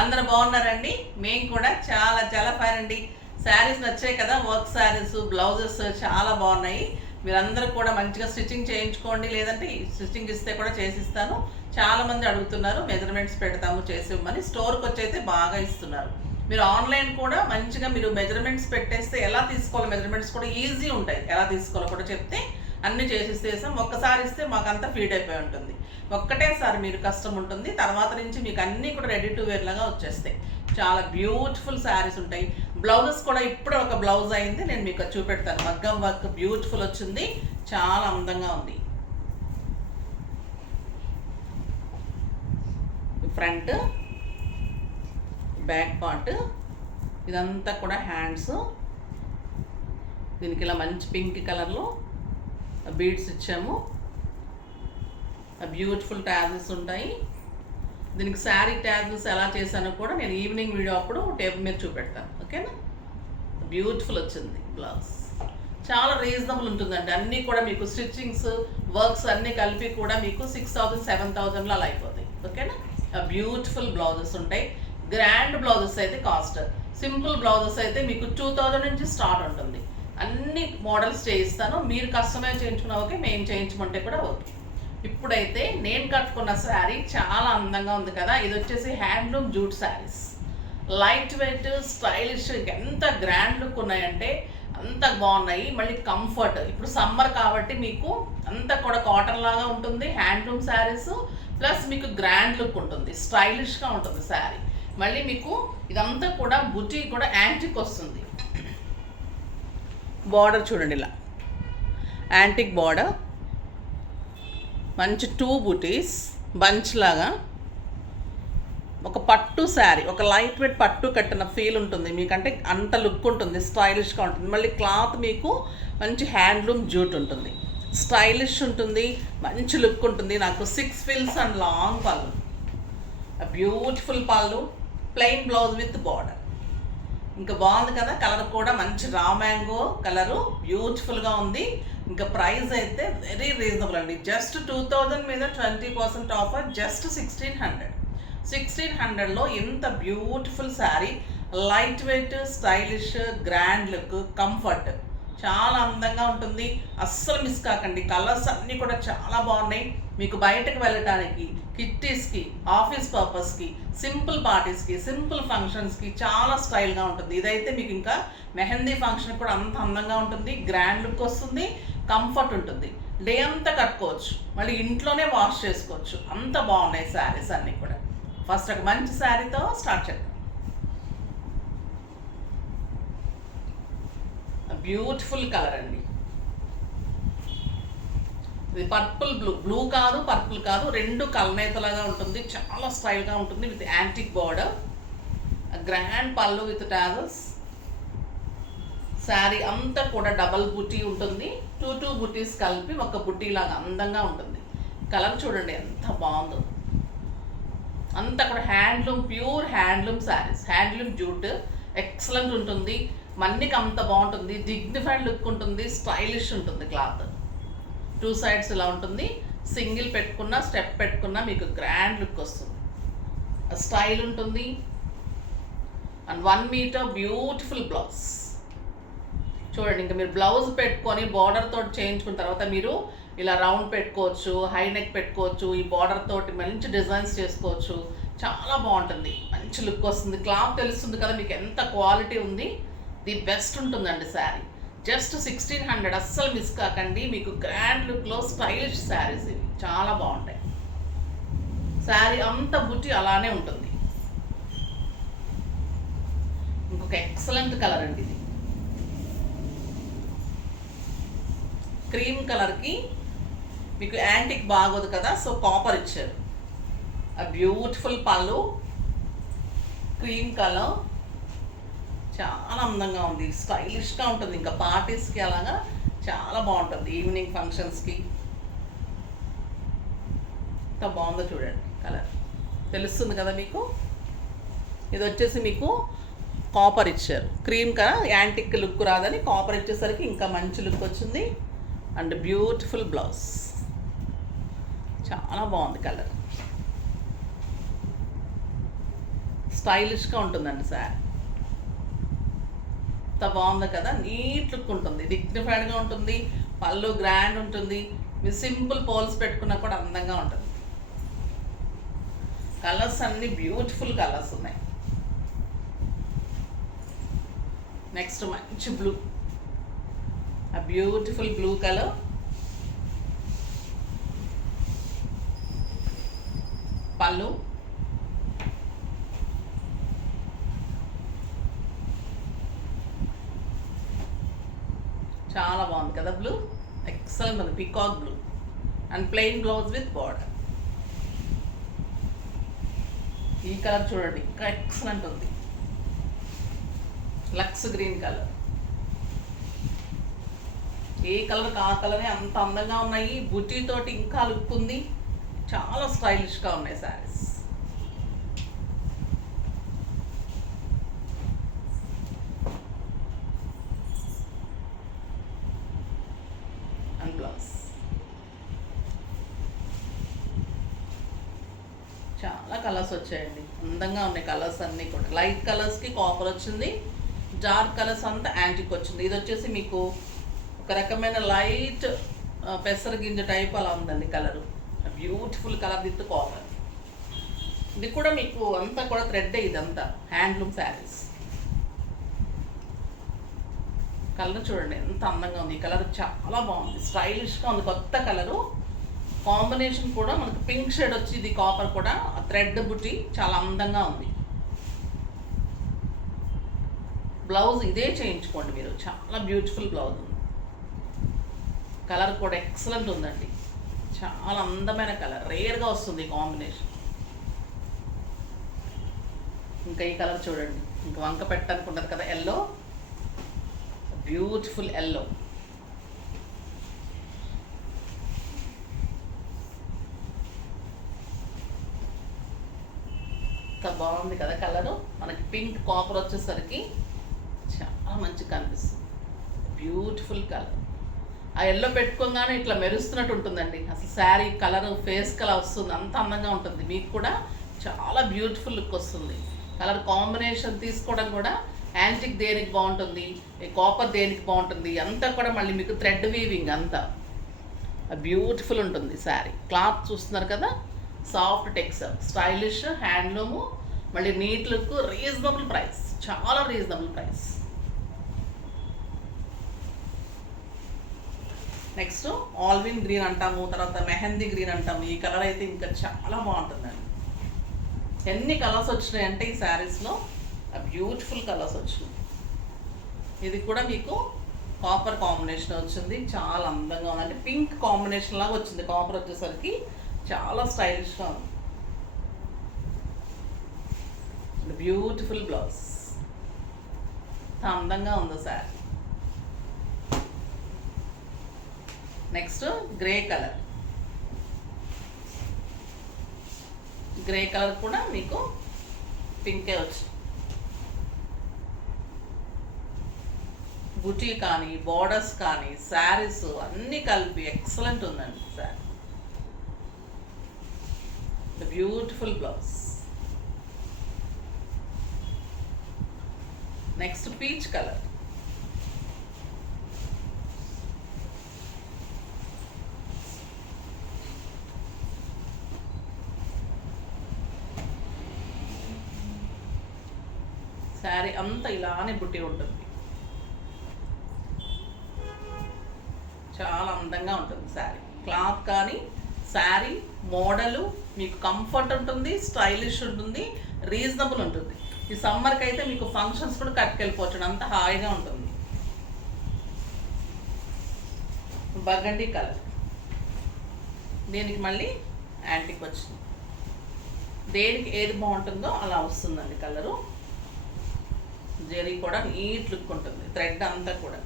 అందరూ బాగున్నారండి. మేము కూడా చాలా చాలా ఫైన్ అండి. శారీస్ నచ్చాయి కదా, వర్క్ శారీస్, బ్లౌజెస్ చాలా బాగున్నాయి. మీరందరూ కూడా మంచిగా స్టిచ్చింగ్ చేయించుకోండి, లేదంటే స్టిచ్చింగ్ ఇస్తే కూడా చేసిస్తాను. చాలామంది అడుగుతున్నారు, మెజర్మెంట్స్ పెడతాము చేసివ్వమని. స్టోర్కి వచ్చి అయితే బాగా ఇస్తున్నారు. మీరు ఆన్లైన్ కూడా మంచిగా మీరు మెజర్మెంట్స్ పెట్టేస్తే ఎలా తీసుకోవాలి, మెజర్మెంట్స్ కూడా ఈజీ ఉంటాయి. ఎలా తీసుకోవాలో కూడా చెప్తే అన్నీ చేసిస్తేసాం. ఒక్కసారి ఇస్తే మాకంతా ఫీడ్ అయిపోయి ఉంటుంది. ఒక్కటేసారి మీరు కష్టం ఉంటుంది, తర్వాత నుంచి మీకు అన్నీ కూడా రెడీ టు వేర్ లాగా వచ్చేస్తాయి. చాలా బ్యూటిఫుల్ శారీస్ ఉంటాయి. బ్లౌజెస్ కూడా ఇప్పుడు ఒక బ్లౌజ్ అయింది, నేను మీకు చూపెడతాను. మగ్గం వర్క్ బ్యూటిఫుల్ వచ్చింది, చాలా అందంగా ఉంది. ఫ్రంట్, బ్యాక్ పార్ట్, ఇదంతా కూడా హ్యాండ్స్. దీనికి ఇలా మంచి పింక్ కలర్లో బీడ్స్ ఇచ్చాము. బ్యూటిఫుల్ ట్యాజెస్ ఉంటాయి. దీనికి శారీ ట్యాజెస్ ఎలా చేశానో కూడా నేను ఈవినింగ్ వీడియో అప్పుడు టేబుల్ మీద చూపెడతాను. ఓకేనా? బ్యూటిఫుల్ వచ్చింది బ్లౌజ్. చాలా రీజనబుల్ ఉంటుందండి. అన్నీ కూడా మీకు స్టిచ్చింగ్స్, వర్క్స్ అన్నీ కలిపి కూడా మీకు 6,000 7,000లో అలా అయిపోతాయి. ఓకేనా? బ్యూటిఫుల్ బ్లౌజెస్ ఉంటాయి. గ్రాండ్ బ్లౌజెస్ అయితే కాస్ట్, సింపుల్ బ్లౌజెస్ అయితే మీకు 2,000 నుంచి స్టార్ట్ ఉంటుంది. అన్ని మోడల్స్ చేయిస్తాను. మీరు కస్టమైజ్ చేయించుకున్నా ఓకే, మేము చేయించమంటే కూడా ఓకే. ఇప్పుడైతే నేను కట్టుకున్న శారీ చాలా అందంగా ఉంది కదా. ఇది వచ్చేసి handloom jute saris. Light weight, stylish, ఎంత గ్రాండ్ లుక్ ఉన్నాయంటే అంత బాగున్నాయి. మళ్ళీ కంఫర్ట్, ఇప్పుడు సమ్మర్ కాబట్టి మీకు అంతా కూడా కాటన్ లాగా ఉంటుంది. హ్యాండ్లూమ్ శారీస్ ప్లస్ మీకు గ్రాండ్ లుక్ ఉంటుంది, స్టైలిష్గా ఉంటుంది శారీ. మళ్ళీ మీకు ఇదంతా కూడా బుటీ కూడా యాంటిక్ వస్తుంది. బార్డర్ చూడండి, ఇలా యాంటిక్ బార్డర్, మంచి 2 బుటీస్ బంచ్ లాగా. ఒక పట్టు శారీ, ఒక లైట్ వెయిట్ పట్టు కట్టిన ఫీల్ ఉంటుంది మీకంటే, అంత లుక్ ఉంటుంది, స్టైలిష్గా ఉంటుంది. మళ్ళీ క్లాత్ మీకు మంచి హ్యాండ్లూమ్ జూట్ ఉంటుంది, స్టైలిష్ ఉంటుంది, మంచి లుక్ ఉంటుంది. నాకు 6 ఫిల్స్ అండ్ లాంగ్ పళ్ళు, బ్యూటిఫుల్ పళ్ళు, ప్లెయిన్ బ్లౌజ్ విత్ బార్డర్. ఇంకా బాగుంది కదా. కలర్ కూడా మంచి రా మ్యాంగో కలరు, బ్యూటిఫుల్గా ఉంది. ఇంకా ప్రైస్ అయితే వెరీ రీజనబుల్ అండి. జస్ట్ 2,000 మీద 20% ఆఫర్, జస్ట్ 1,600. 1,600లో ఇంత beautiful sari, light weight, stylish, grand look, comfort, చాలా అందంగా ఉంటుంది. అస్సలు మిస్ కాకండి. కలర్స్ అన్నీ కూడా చాలా బాగున్నాయి. మీకు బయటకు వెళ్ళటానికి, కిట్టీస్కి, ఆఫీస్ పర్పస్కి, సింపుల్ పార్టీస్కి, సింపుల్ ఫంక్షన్స్కి చాలా స్టైల్గా ఉంటుంది. ఇదైతే మీకు ఇంకా మెహందీ ఫంక్షన్ కూడా అంత అందంగా ఉంటుంది, గ్రాండ్ లుక్ వస్తుంది, కంఫర్ట్ ఉంటుంది. డే అంతా కట్టుకోవచ్చు, మళ్ళీ ఇంట్లోనే వాష్ చేసుకోవచ్చు. అంత బాగున్నాయి శారీస్ అన్నీ కూడా. ఫస్ట్ ఒక మంచి శారీతో స్టార్ట్ చేద్దాం. బ్యూటిఫుల్ కలర్ అండి. ఇది పర్పుల్ బ్లూ, బ్లూ కాదు పర్పుల్ కాదు, రెండు కలనేతలాగా ఉంటుంది, చాలా స్టైల్గా ఉంటుంది. విత్ యాంటిక్ బార్డర్, గ్రాండ్ పళ్ళు విత్ టాజల్స్. శారీ అంతా కూడా డబల్ బుటీ ఉంటుంది. 2 బుటీస్ కలిపి ఒక బుటీ లాగా అందంగా ఉంటుంది. కలర్ చూడండి ఎంత బాగుందో. అంతా కూడా handloom, pure handloom saris, handloom jute, excellent ఉంటుంది. మన్నికి అంత బాగుంటుంది, డిగ్నిఫైడ్ లుక్ ఉంటుంది, స్టైలిష్ ఉంటుంది. క్లాత్ 2 సైడ్స్ ఇలా ఉంటుంది. సింగిల్ పెట్టుకున్నా, స్టెప్ పెట్టుకున్నా మీకు గ్రాండ్ లుక్ వస్తుంది, స్టైల్ ఉంటుంది. అండ్ 1 మీటర్ బ్యూటిఫుల్ బ్లౌజ్ చూడండి. ఇంకా మీరు బ్లౌజ్ పెట్టుకొని బార్డర్ తోటి చేయించుకున్న తర్వాత మీరు ఇలా రౌండ్ పెట్టుకోవచ్చు, హై నెక్ పెట్టుకోవచ్చు, ఈ బార్డర్ తోటి మంచి డిజైన్స్ చేసుకోవచ్చు. చాలా బాగుంటుంది, మంచి లుక్ వస్తుంది. క్లాత్ తెలుస్తుంది కదా మీకు ఎంత క్వాలిటీ ఉంది. ది బెస్ట్ ఉంటుందండి శారీ. జస్ట్ 1,600, అస్సలు మిస్ కాకండి. మీకు గ్రాండ్ లుక్లో స్టైలిష్ శారీస్ ఇవి చాలా బాగుంటాయి. శారీ అంత బుట్టి అలానే ఉంటుంది. ఇంకొక ఎక్సలెంట్ కలర్ అండి ఇది. క్రీమ్ కలర్కి మీకు యాంటిక్ బాగోదు కదా, సో కాపర్ ఇచ్చారు. ఆ బ్యూటిఫుల్ పళ్ళు, క్రీమ్ కలర్, చాలా అందంగా ఉంది, స్టైలిష్గా ఉంటుంది. ఇంకా పార్టీస్కి అలాగా చాలా బాగుంటుంది, ఈవినింగ్ ఫంక్షన్స్కి. ఎంత బాగుందో చూడండి. కలర్ తెలుస్తుంది కదా మీకు. ఇది వచ్చేసి మీకు కాపర్ ఇచ్చారు, క్రీమ్ కలర్, యాంటిక్ లుక్ రాదని కాపర్ ఇచ్చేసరికి ఇంకా మంచి లుక్ వచ్చింది. అండ్ బ్యూటిఫుల్ బ్లౌజ్, చాలా బాగుంది కలర్. స్టైలిష్గా ఉంటుందండి శారీ. ఎంత బాగుంది కదా, నీట్ లుక్ ఉంటుంది, డిగ్నిఫైడ్గా ఉంటుంది, పళ్ళు గ్రాండ్ ఉంటుంది, మీరు సింపుల్ పోల్స్ పెట్టుకున్నా కూడా అందంగా ఉంటుంది. కలర్స్ అన్నీ బ్యూటిఫుల్ కలర్స్ ఉన్నాయి. నెక్స్ట్ మంచి బ్లూ, ఆ బ్యూటిఫుల్ బ్లూ కలర్, పళ్ళు, చాలా బాగుంది కదా బ్లూ, ఎక్సలెంట్ ఉంది, peacock blue and plain blouse with border. ఈ కలర్ చూడండి ఇంకా ఎక్సలెంట్ ఉంది, లక్స్ గ్రీన్ కలర్. ఏ కలర్ ఆ కలరే అంత అందంగా ఉన్నాయి, బుటీతోటి ఇంకా లుక్ ఉంది, చాలా స్టైలిష్గా ఉన్నాయి శారీస్. అండ్ బ్లౌజ్ చాలా కలర్స్ వచ్చాయండి, అందంగా ఉన్నాయి కలర్స్ అన్నీ కూడా. లైట్ కలర్స్కి కాపర్ వచ్చింది, డార్క్ కలర్స్ అంతా యాంటిక్ వచ్చింది. ఇది వచ్చేసి మీకు ఒక రకమైన లైట్ పెసర గింజ టైప్ అలా ఉందండి colour, beautiful colour with copper. ఇది కూడా మీకు అంతా కూడా థ్రెడ్, ఇదంతా హ్యాండ్లూమ్ శారీస్. కలర్ చూడండి ఎంత అందంగా ఉంది, ఈ కలర్ చాలా బాగుంది, స్టైలిష్గా ఉంది, కొత్త కలరు. కాంబినేషన్ కూడా మనకు పింక్ షేడ్ వచ్చి, ఇది కాపర్ కూడా థ్రెడ్ బుట్టి, చాలా అందంగా ఉంది. బ్లౌజ్ ఇదే చేయించుకోండి మీరు, చాలా బ్యూటిఫుల్ బ్లౌజ్ ఉంది. కలర్ కూడా ఎక్సలెంట్ ఉందండి, చాలా అందమైన కలర్, రేర్గా వస్తుంది కాంబినేషన్. ఇంకా ఈ కలర్ చూడండి, ఇంకా వంక పెట్టనుకుంటారు కదా, ఎల్లో, బ్యూటిఫుల్ ఎల్లో. ఎంత బాగుంది కదా కలరు, మనకి పింక్ కాపర్ వచ్చేసరికి చాలా మంచిగా కనిపిస్తుంది, బ్యూటిఫుల్ కలర్. ఆ ఎల్లో పెట్టుకోగానే ఇట్లా మెరుస్తున్నట్టు ఉంటుందండి, అసలు శారీ కలర్ ఫేస్ కలర్ వస్తుంది, అంత అందంగా ఉంటుంది. మీకు కూడా చాలా బ్యూటిఫుల్ లుక్ వస్తుంది. కలర్ కాంబినేషన్ తీసుకోవడం కూడా యాంటిక్ దేనికి బాగుంటుంది, కాపర్ దేనికి బాగుంటుంది, అంతా కూడా మళ్ళీ మీకు థ్రెడ్ వీవింగ్ అంతా బ్యూటిఫుల్ ఉంటుంది శారీ. క్లాత్ చూస్తున్నారు కదా, సాఫ్ట్ టెక్స్చర్, స్టైలిష్ హ్యాండ్లూము, మళ్ళీ నీట్ లుక్, రీజనబుల్ ప్రైస్, చాలా రీజనబుల్ ప్రైస్. నెక్స్ట్ ఆల్విన్ గ్రీన్ అంటాము, తర్వాత మెహందీ గ్రీన్ అంటాము. ఈ కలర్ అయితే ఇంకా చాలా బాగుంటుందండి. ఎన్ని కలర్స్ వచ్చినాయంటే ఈ శారీస్లో బ్యూటిఫుల్ కలర్స్ వచ్చినాయి. ఇది కూడా మీకు కాపర్ కాంబినేషన్ వచ్చింది, చాలా అందంగా ఉంది, అంటే పింక్ కాంబినేషన్ లాగా వచ్చింది, కాపర్ వచ్చేసరికి చాలా స్టైలిష్గా ఉంది. బ్యూటిఫుల్ బ్లౌజ్, అందంగా ఉంది sari. Next grey colour, grey colour కూడా మీకు పింకే వచ్చి బుటీ కానీ బోర్డర్స్ కానీ శారీస్ అన్నీ కలిపి ఎక్సలెంట్ ఉందండి sari. Beautiful blouse. Next peach colour, sari అంతా ఇలానే బుట్టి ఉంటుంది, చాలా అందంగా ఉంటుంది శారీ. క్లాత్ కానీ శారీ మోడలు మీకు కంఫర్ట్ ఉంటుంది, స్టైలిష్ ఉంటుంది, రీజనబుల్ ఉంటుంది. ఈ సమ్మర్కి అయితే మీకు ఫంక్షన్స్ కూడా కట్టుకెళ్ళిపోవచ్చు, అంత హాయిగా ఉంటుంది. బర్గండీ కలర్, దీనికి మళ్ళీ యాంటిక్ వచ్చింది, దేనికి ఏది బాగుంటుందో అలా వస్తుందండి కలరు. జరీ కూడా నీట్ లుక్ ఉంటుంది, థ్రెడ్ అంతా కూడా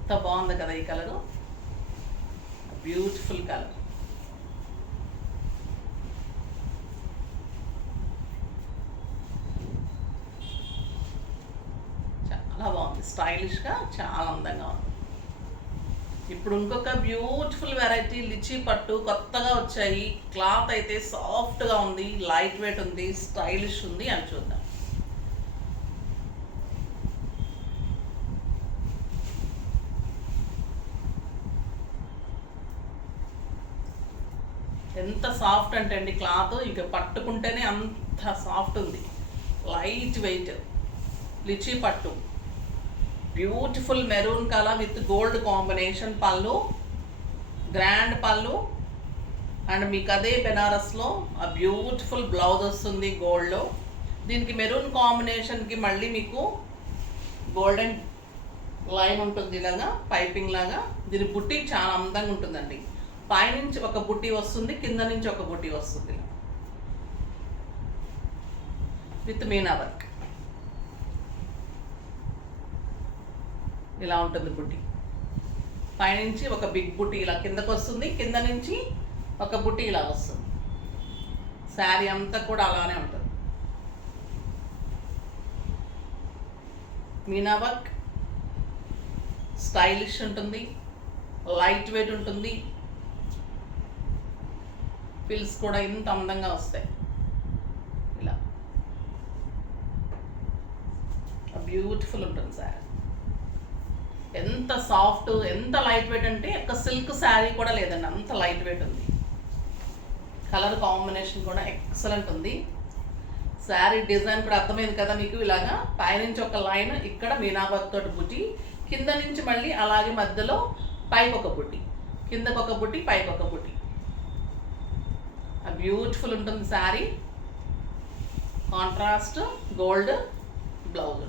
ఎంత బాగుంది కదా ఈ కలరు, బ్యూటిఫుల్ కలర్. చాలా బాగుంది, స్టైలిష్గా చాలా అందంగా ఉంది. ఇప్పుడు ఇంకొక బ్యూటిఫుల్ వెరైటీ లిచీ పట్టు కొత్తగా వచ్చాయి. క్లాత్ అయితే సాఫ్ట్గా ఉంది, లైట్ వెయిట్ ఉంది, స్టైలిష్ ఉంది అని చూద్దాం. ఎంత సాఫ్ట్ అంటే అండి క్లాత్, ఇక పట్టుకుంటేనే అంత సాఫ్ట్ ఉంది. లైట్ వెయిట్ లిచీ పట్టు, beautiful maroon colour with gold combination పళ్ళు, గ్రాండ్ పళ్ళు. అండ్ మీకు అదే బెనారస్లో ఆ బ్యూటిఫుల్ బ్లౌజ్ వస్తుంది గోల్డ్లో. దీనికి మెరూన్ కాంబినేషన్కి మళ్ళీ మీకు గోల్డెన్ లైన్ ఉంటుంది ఇలాగా పైపింగ్ లాగా. దీని బుట్టి చాలా అందంగా ఉంటుందండి. పైనుంచి ఒక బుట్టి వస్తుంది, కింద నుంచి ఒక బుట్టి వస్తుంది విత్ మీనా వర్క్. ఇలా ఉంటుంది బుట్టి. పైనుంచి ఒక బిగ్ బుట్టి ఇలా కిందకు వస్తుంది, కింద నుంచి ఒక బుట్టి ఇలా వస్తుంది. శారీ అంతా కూడా అలానే ఉంటుంది. మీనా వర్క్ స్టైలిష్ ఉంటుంది, లైట్ వెయిట్ ఉంటుంది. పిల్స్ కూడా ఇంత అందంగా వస్తాయి. ఇలా బ్యూటిఫుల్ ఉంటుంది శారీ. ఎంత సాఫ్ట్, ఎంత లైట్ వెయిట్ అంటే ఒక సిల్క్ శారీ కూడా లేదండి, అంత లైట్ వెయిట్ ఉంది. కలర్ కాంబినేషన్ కూడా ఎక్సలెంట్ ఉంది. శారీ డిజైన్ కూడా అర్థమైంది కదా మీకు. ఇలాగా పైనుంచి ఒక లైన్, ఇక్కడ మీనావర్క్ తోటి బుట్టి, కింద నుంచి మళ్ళీ అలాగే మధ్యలో పైకి ఒక బుట్టి, కిందకు ఒక బుట్టి, పైకి ఒక బుట్టి. బ్యూటిఫుల్ ఉంటుంది శారీ. Contrast gold blouse.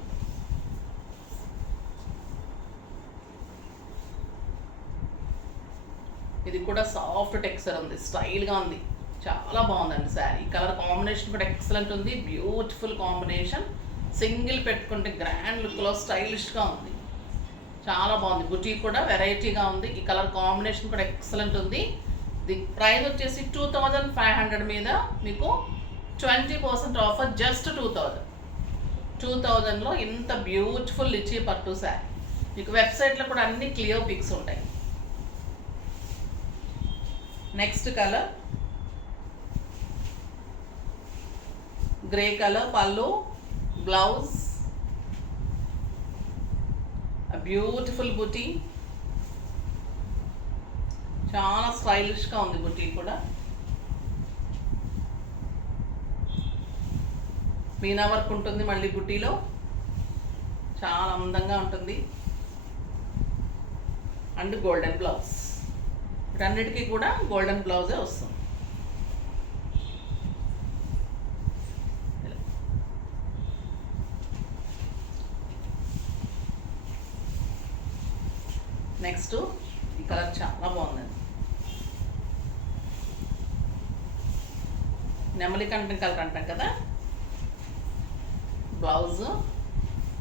ఇది కూడా సాఫ్ట్ టెక్స్చర్ ఉంది, స్టైల్గా ఉంది, చాలా బాగుందండి శారీ. కలర్ కాంబినేషన్ కూడా ఎక్సలెంట్ ఉంది, బ్యూటిఫుల్ కాంబినేషన్. సింగిల్ పెట్టుకుంటే గ్రాండ్ లుక్లో స్టైలిష్గా ఉంది, చాలా బాగుంది. బుటీ కూడా వెరైటీగా ఉంది. ఈ కలర్ కాంబినేషన్ కూడా ఎక్సలెంట్ ఉంది. ది ప్రైస్ వచ్చేసి 2500 మీద మీకు 20% ఆఫర్, జస్ట్ 2000లో ఇంత బ్యూటిఫుల్ లిచీ పట్టు శారీ. మీకు వెబ్సైట్లో కూడా అన్ని క్లియర్ పిక్స్ ఉంటాయి. నెక్స్ట్ కలర్ గ్రే కలర్ పళ్ళు, బ్లౌజ్, బ్యూటిఫుల్ బుటీ. చాలా స్టైలిష్గా ఉంది బుటీ కూడా. మీనా వర్క్ ఉంటుంది మళ్ళీ బుటీలో, చాలా అందంగా ఉంటుంది. And golden blouse. వీటన్నిటికీ కూడా గోల్డెన్ బ్లౌజే వస్తుంది. నెక్స్ట్ ఈ కలర్ చాలా బాగుందండి, నెమలి కంఠం కలర్ అంటాం కదా. బ్లౌజ్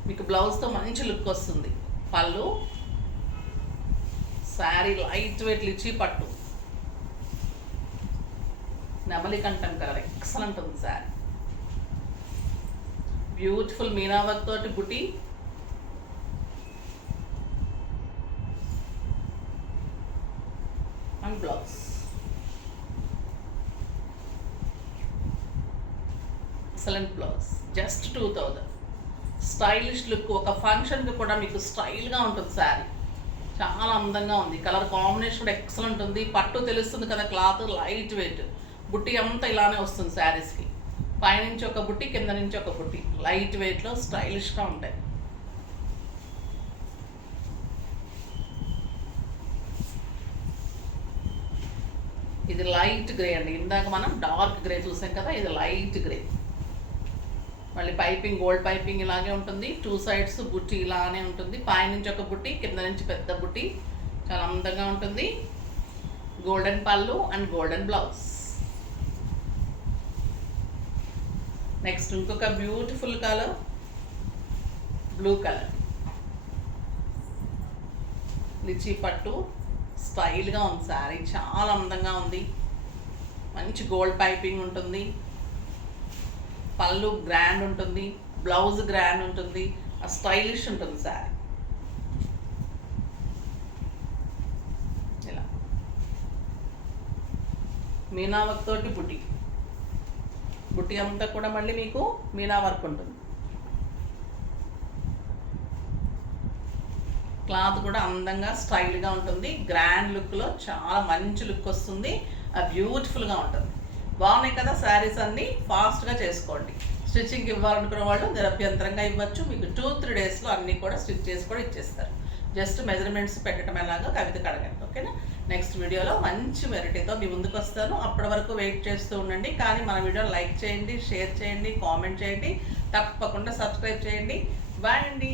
మీకు బ్లౌజ్తో మంచి లుక్ వస్తుంది. పళ్ళు, శారీ లైట్ వెయిట్ లిచీ పట్టు, నెమలి కంఠం కలర్ ఎక్సలెంట్ ఉంది శారీ. బ్యూటిఫుల్ మీనా వర్క్ తోటి బుటీ, and blouse. Excellent blouse, just 2000. Stylish look, ఒక ఫంక్షన్కి కూడా మీకు స్టైల్గా ఉంటుంది శారీ, చాలా అందంగా ఉంది. కలర్ కాంబినేషన్ కూడా ఎక్సలెంట్ ఉంది. పట్టు తెలుస్తుంది కదా, క్లాత్ లైట్ వెయిట్. బుట్టి అంతా ఇలానే వస్తుంది శారీస్కి. పైనుంచి ఒక బుట్టి, కింద నుంచి ఒక బుట్టి, లైట్ వెయిట్లో స్టైలిష్గా ఉంటాయి. ఇది లైట్ గ్రే అండి. ఇందాక మనం డార్క్ గ్రే చూసాం కదా, ఇది లైట్ గ్రే. మళ్ళీ పైపింగ్ గోల్డ్ పైపింగ్ ఇలాగే ఉంటుంది. 2 సైడ్స్ బుట్టి ఇలానే ఉంటుంది. పైనుంచి ఒక బుట్టి, కింద నుంచి పెద్ద బుట్టి, చాలా అందంగా ఉంటుంది. గోల్డెన్ పళ్ళు అండ్ గోల్డెన్ బ్లౌజ్. నెక్స్ట్ ఇంకొక beautiful colour blue colour, lychee పట్టు, స్టైల్గా ఉంది శారీ, చాలా అందంగా ఉంది. మంచి గోల్డ్ పైపింగ్ ఉంటుంది. పళ్ళు గ్రాండ్ ఉంటుంది, బ్లౌజ్ గ్రాండ్ ఉంటుంది, స్టైలిష్ ఉంటుంది శారీ. మీనా వర్క్ తోటి బుట్టి అంతా కూడా మళ్ళీ మీకు మీనా వర్క్ ఉంటుంది. క్లాత్ కూడా అందంగా స్టైల్గా ఉంటుంది. గ్రాండ్ లుక్లో చాలా మంచి లుక్ వస్తుంది. బ్యూటిఫుల్గా ఉంటుంది. బాగున్నాయి కదా శారీస్ అన్నీ. ఫాస్ట్గా చేసుకోండి. స్టిచ్చింగ్ ఇవ్వాలనుకున్న వాళ్ళు నిరభ్యంతరంగా ఇవ్వచ్చు. మీకు 2-3 డేస్లో అన్నీ కూడా స్టిచ్ చేసి కూడా ఇచ్చేస్తారు. జస్ట్ మెజర్మెంట్స్ పెట్టడం ఎలాగో కవితకి అడగండి. ఓకేనా? నెక్స్ట్ వీడియోలో మంచి వెరైటీతో మీ ముందుకు వస్తాను. అప్పటి వరకు వెయిట్ చేస్తూ ఉండండి. కానీ మన వీడియో లైక్ చేయండి, షేర్ చేయండి, కామెంట్ చేయండి, తప్పకుండా సబ్స్క్రైబ్ చేయండి. బాయ్ అండి.